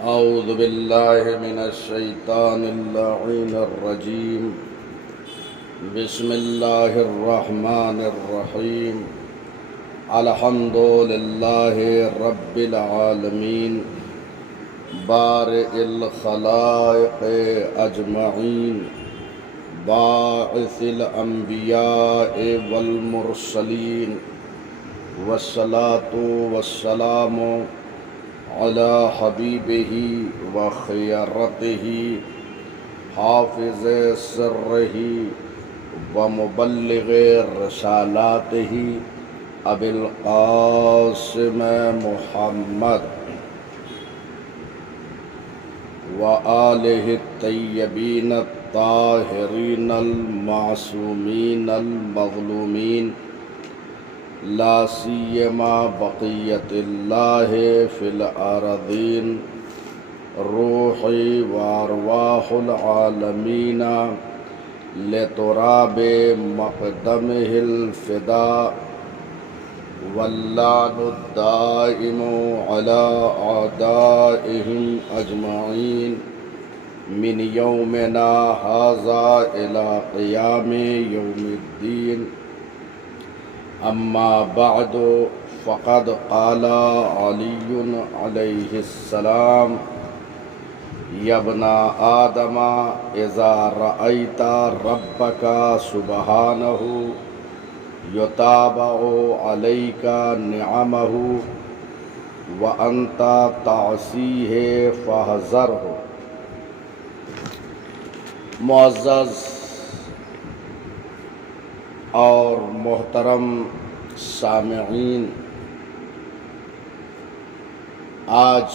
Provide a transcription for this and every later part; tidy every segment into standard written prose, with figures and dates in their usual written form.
أعوذ بالله من الشيطان اللعين الرجيم. بسم الله الرحمن الرحيم. الحمد لله رب العالمين بارئ الخلائق أجمعين باعث الأنبياء والمرسلين والصلاة والسلام على حبيبه وخيرته حافظ سره ومبلغ رسالاته أبي القاسم محمد وآله الطيبين الطاهرين المعصومين المظلومين لا سيما بقية الله في الأرضين روحي وأرواح العالمين لتراب مقدمه الفداء واللعن الدائم على أعدائهم أجمعين من يومنا هذا إلى قيام يوم الدين. أما بعد فقد قال علي عليه السلام: يا ابن آدم إذا رأيت ربك سبحانه يتابع عليك نعمه وأنت تعصيه فاحذره. معزز اور محترم سامعین، آج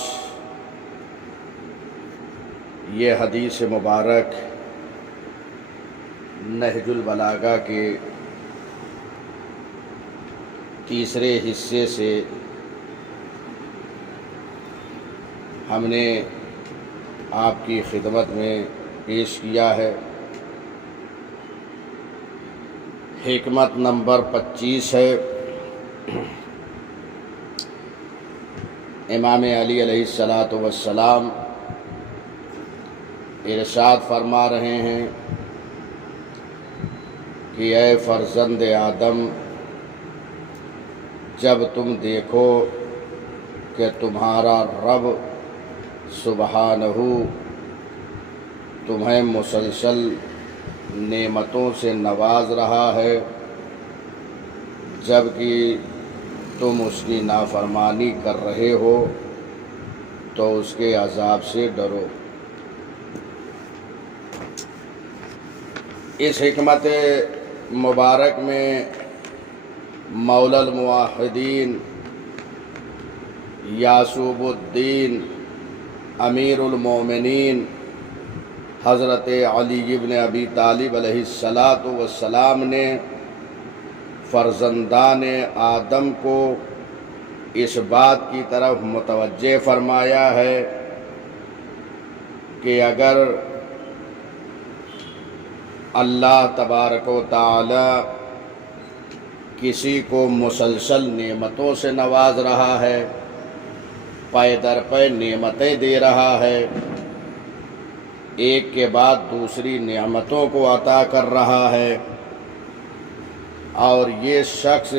یہ حدیث مبارک نہج البلاغہ کے تیسرے حصے سے ہم نے آپ کی خدمت میں پیش کیا ہے۔ حکمت نمبر 25 ہے۔ امام علی علیہ السلام ارشاد فرما رہے ہیں کہ اے فرزند آدم، جب تم دیکھو کہ تمہارا رب سبحانہ تمہیں مسلسل نعمتوں سے نواز رہا ہے، جبکہ تم اس کی نافرمانی کر رہے ہو، تو اس کے عذاب سے ڈرو۔ اس حکمت مبارک میں مولا الموحدین یعصوب الدین امیر المومنین حضرت علی ابن ابی طالب علیہ السلام نے فرزندان آدم کو اس بات کی طرف متوجہ فرمایا ہے کہ اگر اللہ تبارک و تعالی کسی کو مسلسل نعمتوں سے نواز رہا ہے، پے در پے نعمتیں دے رہا ہے، ایک کے بعد دوسری نعمتوں کو عطا کر رہا ہے، اور یہ شخص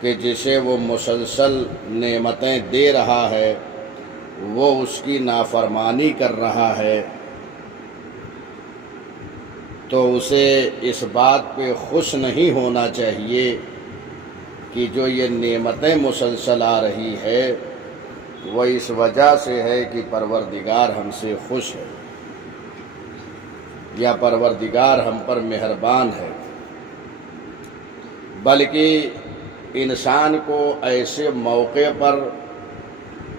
کہ جسے وہ مسلسل نعمتیں دے رہا ہے وہ اس کی نافرمانی کر رہا ہے، تو اسے اس بات پہ خوش نہیں ہونا چاہیے کہ جو یہ نعمتیں مسلسل آ رہی ہے وہ اس وجہ سے ہے کہ پروردگار ہم سے خوش ہے یا پروردگار ہم پر مہربان ہے، بلکہ انسان کو ایسے موقع پر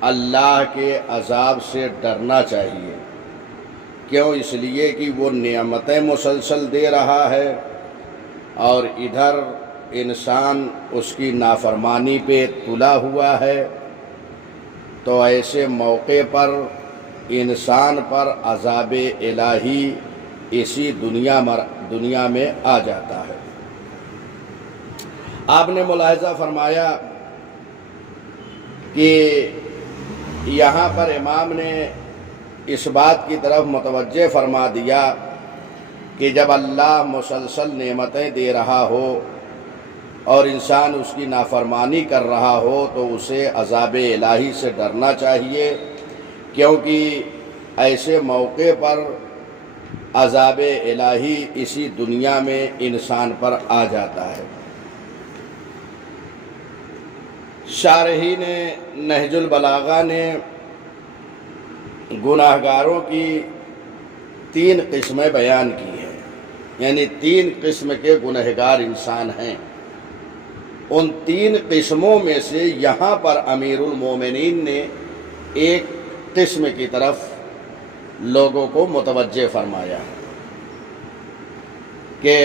اللہ کے عذاب سے ڈرنا چاہیے۔ کیوں؟ اس لیے کہ وہ نعمتیں مسلسل دے رہا ہے اور ادھر انسان اس کی نافرمانی پہ تلا ہوا ہے، تو ایسے موقع پر انسان پر عذاب الہی اسی دنیا میں آ جاتا ہے۔ آپ نے ملاحظہ فرمایا کہ یہاں پر امام نے اس بات کی طرف متوجہ فرما دیا کہ جب اللہ مسلسل نعمتیں دے رہا ہو اور انسان اس کی نافرمانی کر رہا ہو تو اسے عذاب الہی سے ڈرنا چاہیے، کیونکہ ایسے موقع پر عذاب الہی اسی دنیا میں انسان پر آ جاتا ہے۔ شارحین نہج البلاغہ نے گناہگاروں کی 3 قسمیں بیان کی ہیں، یعنی 3 قسم کے گنہگار انسان ہیں۔ ان 3 قسموں میں سے یہاں پر امیر المومنین نے ایک قسم کی طرف لوگوں کو متوجہ فرمایا کہ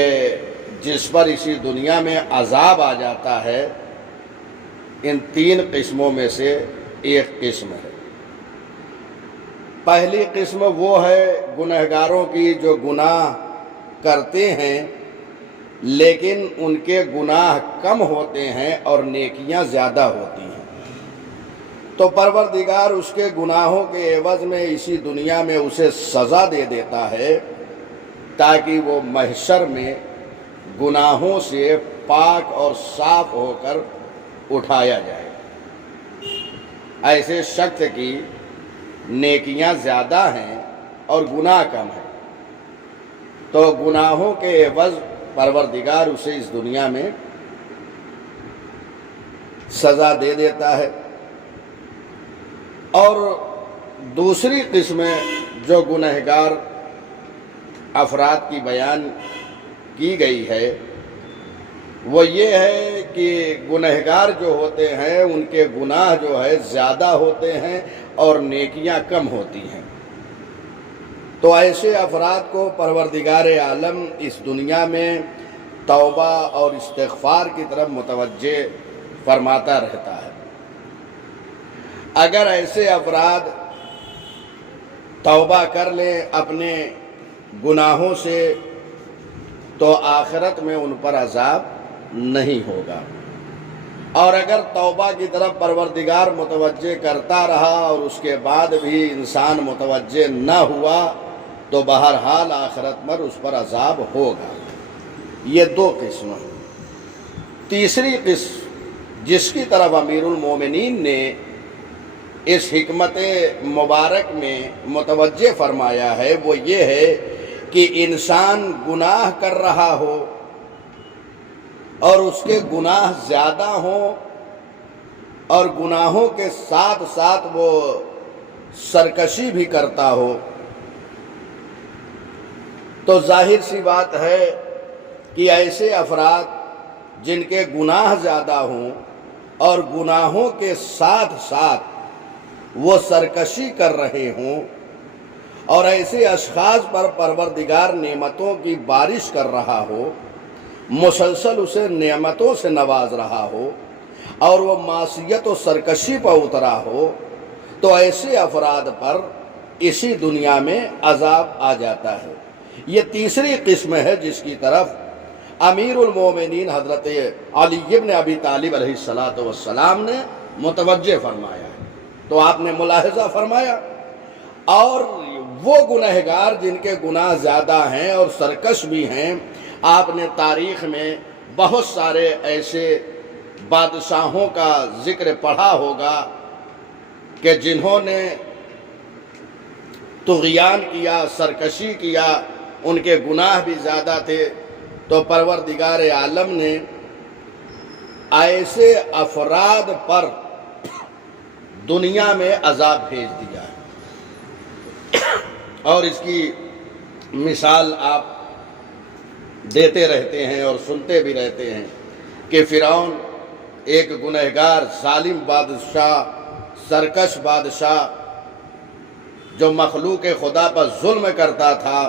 جس پر اسی دنیا میں عذاب آ جاتا ہے، ان 3 قسموں میں سے ایک قسم ہے۔ پہلی قسم وہ ہے گنہگاروں کی جو گناہ کرتے ہیں لیکن ان کے گناہ کم ہوتے ہیں اور نیکیاں زیادہ ہوتی ہیں، تو پروردگار اس کے گناہوں کے عوض میں اسی دنیا میں اسے سزا دے دیتا ہے تاکہ وہ محشر میں گناہوں سے پاک اور صاف ہو کر اٹھایا جائے۔ ایسے شخص کی نیکیاں زیادہ ہیں اور گناہ کم ہیں، تو گناہوں کے عوض پروردگار اسے اس دنیا میں سزا دے دیتا ہے۔ اور دوسری قسم جو گنہگار افراد کی بیان کی گئی ہے وہ یہ ہے کہ گنہگار جو ہوتے ہیں ان کے گناہ جو ہے زیادہ ہوتے ہیں اور نیکیاں کم ہوتی ہیں، تو ایسے افراد کو پروردگار عالم اس دنیا میں توبہ اور استغفار کی طرف متوجہ فرماتا رہتا ہے۔ اگر ایسے افراد توبہ کر لیں اپنے گناہوں سے تو آخرت میں ان پر عذاب نہیں ہوگا، اور اگر توبہ کی طرف پروردگار متوجہ کرتا رہا اور اس کے بعد بھی انسان متوجہ نہ ہوا تو بہرحال آخرت میں اس پر عذاب ہوگا۔ یہ 2 قسم ہیں۔ تیسری قسم جس کی طرف امیر المومنین نے اس حکمت مبارک میں متوجہ فرمایا ہے وہ یہ ہے کہ انسان گناہ کر رہا ہو اور اس کے گناہ زیادہ ہوں اور گناہوں کے ساتھ ساتھ وہ سرکشی بھی کرتا ہو، تو ظاہر سی بات ہے کہ ایسے افراد جن کے گناہ زیادہ ہوں اور گناہوں کے ساتھ ساتھ وہ سرکشی کر رہے ہوں اور ایسے اشخاص پر پروردگار نعمتوں کی بارش کر رہا ہو، مسلسل اسے نعمتوں سے نواز رہا ہو اور وہ معصیت و سرکشی پر اترا ہو، تو ایسے افراد پر اسی دنیا میں عذاب آ جاتا ہے۔ یہ تیسری قسم ہے جس کی طرف امیر المومنین حضرت علی بن ابی طالب علیہ السلام نے متوجہ فرمایا، تو آپ نے ملاحظہ فرمایا۔ اور وہ گنہگار جن کے گناہ زیادہ ہیں اور سرکش بھی ہیں، آپ نے تاریخ میں بہت سارے ایسے بادشاہوں کا ذکر پڑھا ہوگا کہ جنہوں نے طغیان کیا، سرکشی کیا، ان کے گناہ بھی زیادہ تھے، تو پروردگار عالم نے ایسے افراد پر دنیا میں عذاب بھیج دیا ہے۔ اور اس کی مثال آپ دیتے رہتے ہیں اور سنتے بھی رہتے ہیں کہ فرعون ایک گنہگار ظالم بادشاہ، سرکش بادشاہ جو مخلوق خدا پر ظلم کرتا تھا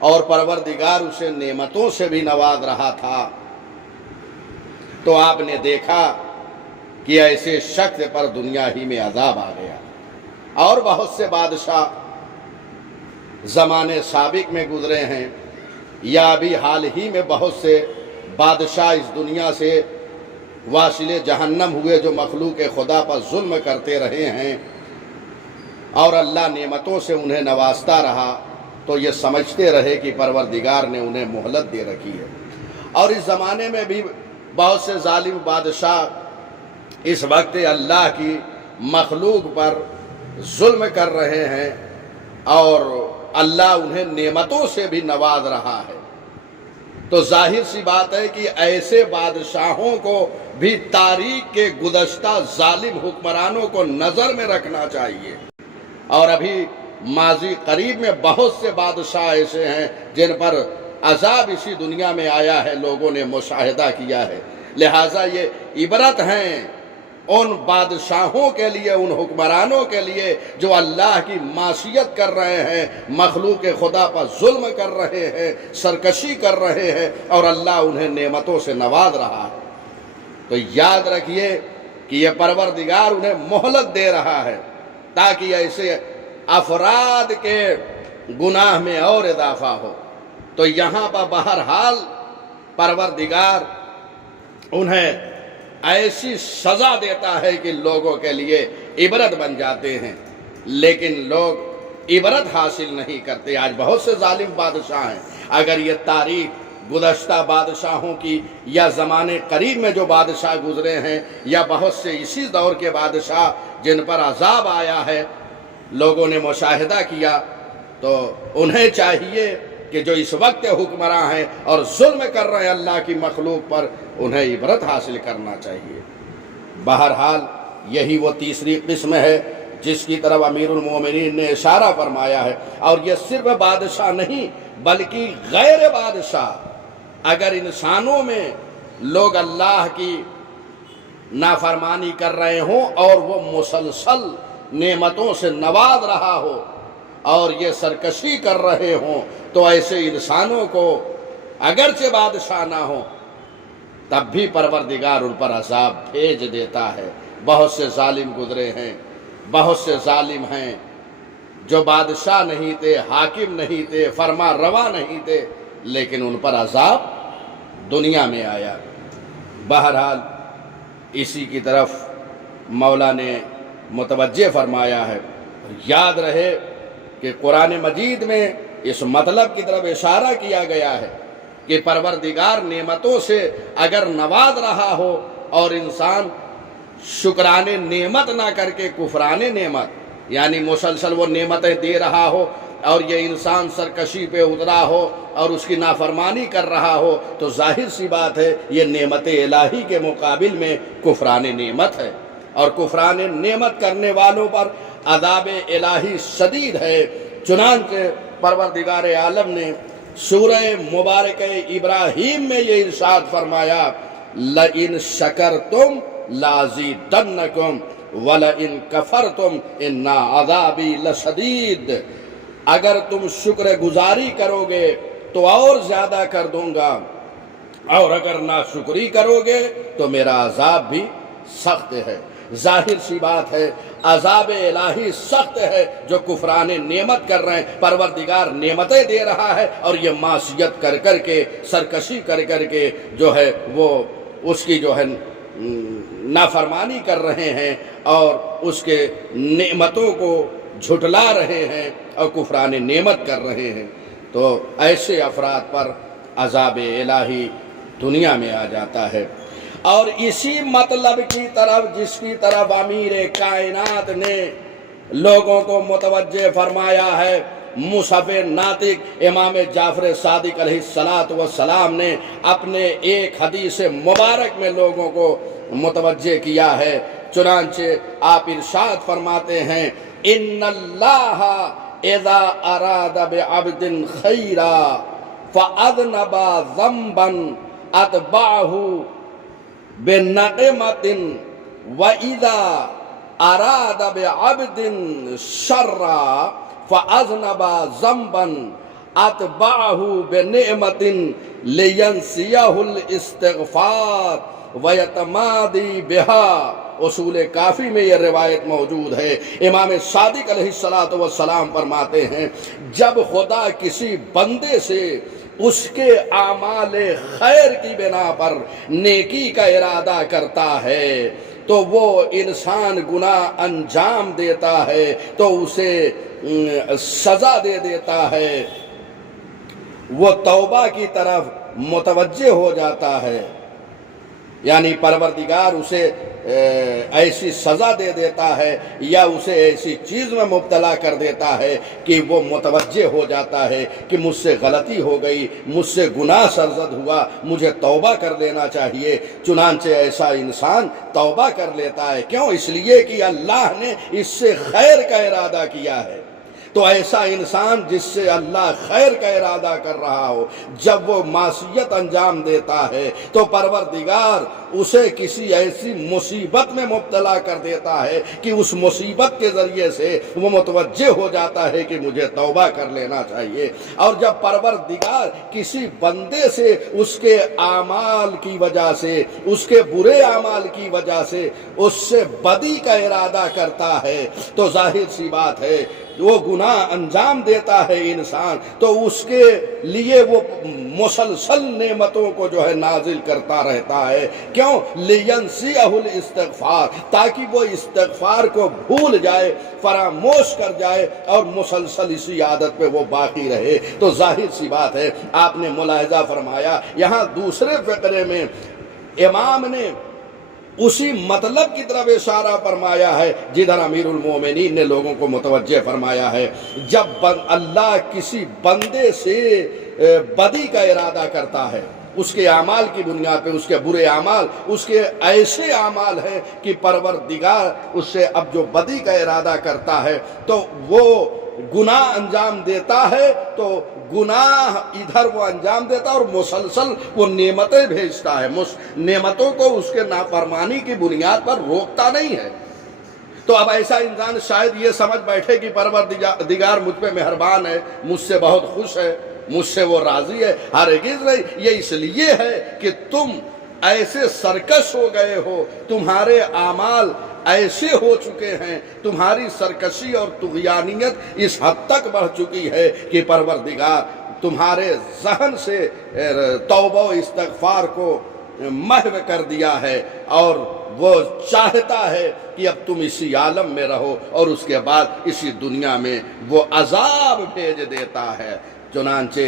اور پروردگار اسے نعمتوں سے بھی نواز رہا تھا، تو آپ نے دیکھا کہ ایسے شخص پر دنیا ہی میں عذاب آ گیا۔ اور بہت سے بادشاہ زمانے سابق میں گزرے ہیں، یا ابھی حال ہی میں بہت سے بادشاہ اس دنیا سے واصل جہنم ہوئے جو مخلوق خدا پر ظلم کرتے رہے ہیں، اور اللہ نعمتوں سے انہیں نوازتا رہا تو یہ سمجھتے رہے کہ پروردگار نے انہیں مہلت دے رکھی ہے۔ اور اس زمانے میں بھی بہت سے ظالم بادشاہ اس وقت اللہ کی مخلوق پر ظلم کر رہے ہیں اور اللہ انہیں نعمتوں سے بھی نواز رہا ہے۔ تو ظاہر سی بات ہے کہ ایسے بادشاہوں کو بھی تاریخ کے گزشتہ ظالم حکمرانوں کو نظر میں رکھنا چاہیے۔ اور ابھی ماضی قریب میں بہت سے بادشاہ ایسے ہیں جن پر عذاب اسی دنیا میں آیا ہے، لوگوں نے مشاہدہ کیا ہے۔ لہٰذا یہ عبرت ہیں ان بادشاہوں کے لیے، ان حکمرانوں کے لیے جو اللہ کی معصیت کر رہے ہیں، مخلوق خدا پر ظلم کر رہے ہیں، سرکشی کر رہے ہیں اور اللہ انہیں نعمتوں سے نواز رہا ہے۔ تو یاد رکھیے کہ یہ پروردگار انہیں مہلت دے رہا ہے تاکہ ایسے افراد کے گناہ میں اور اضافہ ہو۔ تو یہاں پر بہرحال پروردگار انہیں ایسی سزا دیتا ہے کہ لوگوں کے لیے عبرت بن جاتے ہیں، لیکن لوگ عبرت حاصل نہیں کرتے۔ آج بہت سے ظالم بادشاہ ہیں، اگر یہ تاریخ گزشتہ بادشاہوں کی یا زمانے قریب میں جو بادشاہ گزرے ہیں یا بہت سے اسی دور کے بادشاہ جن پر عذاب آیا ہے لوگوں نے مشاہدہ کیا، تو انہیں چاہیے کہ جو اس وقت حکمراں ہیں اور ظلم کر رہے ہیں اللہ کی مخلوق پر، انہیں عبرت حاصل کرنا چاہیے۔ بہرحال یہی وہ تیسری قسم ہے جس کی طرف امیر المومنین نے اشارہ فرمایا ہے، اور یہ صرف بادشاہ نہیں بلکہ غیر بادشاہ، اگر انسانوں میں لوگ اللہ کی نافرمانی کر رہے ہوں اور وہ مسلسل نعمتوں سے نواز رہا ہو اور یہ سرکشی کر رہے ہوں، تو ایسے انسانوں کو اگرچہ بادشاہ نہ ہو تب بھی پروردگار ان پر عذاب بھیج دیتا ہے۔ بہت سے ظالم گزرے ہیں، بہت سے ظالم ہیں جو بادشاہ نہیں تھے، حاکم نہیں تھے، فرما روا نہیں تھے، لیکن ان پر عذاب دنیا میں آیا۔ بہرحال اسی کی طرف مولا نے متوجہ فرمایا ہے۔ یاد رہے کہ قرآن مجید میں اس مطلب کی طرف اشارہ کیا گیا ہے کہ پروردگار نعمتوں سے اگر نواز رہا ہو اور انسان شکران نعمت نہ کر کے کفران نعمت، یعنی مسلسل وہ نعمتیں دے رہا ہو اور یہ انسان سرکشی پہ اترا ہو اور اس کی نافرمانی کر رہا ہو، تو ظاہر سی بات ہے یہ نعمت الہی کے مقابل میں کفران نعمت ہے، اور کفران نعمت کرنے والوں پر عذاب الہی شدید ہے۔ چنانچہ پروردگار عالم نے سورہ مبارکہ ابراہیم میں یہ ارشاد فرمایا، لَإِن شَكَرْتُمْ لَأَزِيدَنَّكُمْ وَلَإِن كَفَرْتُمْ إِنَّ عَذَابِي لَشَدِيدٌ۔ اگر تم شکر گزاری کرو گے تو اور زیادہ کر دوں گا، اور اگر ناشکری کرو گے تو میرا عذاب بھی سخت ہے۔ ظاہر سی بات ہے عذاب الہی سخت ہے جو کفران نعمت کر رہے ہیں۔ پروردگار نعمتیں دے رہا ہے اور یہ معصیت کر کر کے، سرکشی کر کر کے جو ہے وہ اس کی جو ہے نافرمانی کر رہے ہیں اور اس کے نعمتوں کو جھٹلا رہے ہیں اور کفران نعمت کر رہے ہیں، تو ایسے افراد پر عذاب الہی دنیا میں آ جاتا ہے۔ اور اسی مطلب کی طرف جس کی طرف امیر کائنات نے لوگوں کو متوجہ فرمایا ہے، مصحف ناطق امام جعفر صادق علیہ السلام نے اپنے ایک حدیث مبارک میں لوگوں کو متوجہ کیا ہے۔ چنانچہ آپ ارشاد فرماتے ہیں، ان اللہ اذا اراد بعبد خیرا فاذنب ذنبا اتبعہ بنقمۃ وَإِذَا أَرَادَ بِعَبْدٍ شَرًّا فَأَذْنَبَ ذَنبًا أَتْبَعَهُ بِنِعْمَةٍ لِيَنْسِيَهُ الْإِسْتِغْفَارَ وَيَتَمَادِي بِهَا۔ اصول کافی میں یہ روایت موجود ہے۔ امام صادق علیہ السلام فرماتے ہیں، جب خدا کسی بندے سے اس کے اعمال خیر کی بنا پر نیکی کا ارادہ کرتا ہے تو وہ انسان گناہ انجام دیتا ہے تو اسے سزا دے دیتا ہے، وہ توبہ کی طرف متوجہ ہو جاتا ہے، یعنی پروردگار اسے ایسی سزا دے دیتا ہے یا اسے ایسی چیز میں مبتلا کر دیتا ہے کہ وہ متوجہ ہو جاتا ہے کہ مجھ سے غلطی ہو گئی، مجھ سے گناہ سرزد ہوا، مجھے توبہ کر لینا چاہیے۔ چنانچہ ایسا انسان توبہ کر لیتا ہے، کیوں؟ اس لیے کہ اللہ نے اس سے خیر کا ارادہ کیا ہے۔ تو ایسا انسان جس سے اللہ خیر کا ارادہ کر رہا ہو، جب وہ معصیت انجام دیتا ہے تو پروردگار اسے کسی ایسی مصیبت میں مبتلا کر دیتا ہے کہ اس مصیبت کے ذریعے سے وہ متوجہ ہو جاتا ہے کہ مجھے توبہ کر لینا چاہیے۔ اور جب پروردگار کسی بندے سے اس کے اعمال کی وجہ سے، اس کے برے اعمال کی وجہ سے اس سے بدی کا ارادہ کرتا ہے تو ظاہر سی بات ہے وہ گناہ انجام دیتا ہے انسان، تو اس کے لیے وہ مسلسل نعمتوں کو جو ہے نازل کرتا رہتا ہے۔ کیوں؟ لِيَنْسِيَهُ الْاِسْتِغْفَارِ، تاکہ وہ استغفار کو بھول جائے، فراموش کر جائے اور مسلسل اسی عادت پہ وہ باقی رہے۔ تو ظاہر سی بات ہے، آپ نے ملاحظہ فرمایا یہاں دوسرے فقرے میں امام نے اسی مطلب کی طرف اشارہ فرمایا ہے جدھر امیر المومنین نے لوگوں کو متوجہ فرمایا ہے۔ جب اللہ کسی بندے سے بدی کا ارادہ کرتا ہے، اس کے اعمال کی بنیاد پہ، اس کے برے اعمال، اس کے ایسے اعمال ہیں کہ پروردگار اس سے اب جو بدی کا ارادہ کرتا ہے تو وہ گناہ انجام دیتا ہے، تو گناہ ادھر وہ انجام دیتا ہے اور مسلسل وہ نعمتیں بھیجتا ہے، نعمتوں کو اس کے نافرمانی کی بنیاد پر روکتا نہیں ہے۔ تو اب ایسا انسان شاید یہ سمجھ بیٹھے کہ پروردگار مجھ پہ مہربان ہے، مجھ سے بہت خوش ہے، مجھ سے وہ راضی ہے۔ ہرگز نہیں، یہ اس لیے ہے کہ تم ایسے سرکش ہو گئے ہو، تمہارے اعمال ایسے ہو چکے ہیں، تمہاری سرکشی اور طغیانیت اس حد تک بڑھ چکی ہے کہ پروردگار تمہارے ذہن سے توبہ و استغفار کو محو کر دیا ہے، اور وہ چاہتا ہے کہ اب تم اسی عالم میں رہو اور اس کے بعد اسی دنیا میں وہ عذاب بھیج دیتا ہے۔ چنانچہ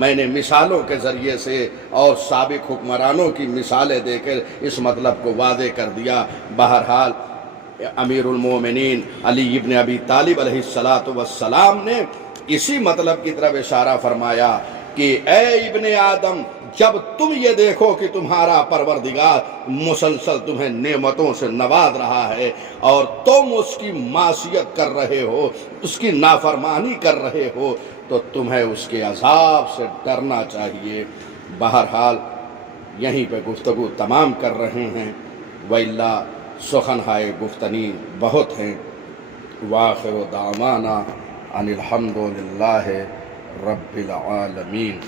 میں نے مثالوں کے ذریعے سے اور سابق حکمرانوں کی مثالیں دے کر اس مطلب کو واضح کر دیا۔ بہرحال امیر المومنین علی ابن ابی طالب علیہ السلام نے اسی مطلب کی طرف اشارہ فرمایا کہ اے ابن آدم، جب تم یہ دیکھو کہ تمہارا پروردگار مسلسل تمہیں نعمتوں سے نواز رہا ہے اور تم اس کی معصیت کر رہے ہو، اس کی نافرمانی کر رہے ہو، تو تمہیں اس کے عذاب سے ڈرنا چاہیے۔ بہرحال یہیں پہ گفتگو تمام کر رہے ہیں، وَإِلَّا سخنہائے گفتنی بہت ہیں۔ وآخر دعوانا ان الحمد للہ رب العالمین۔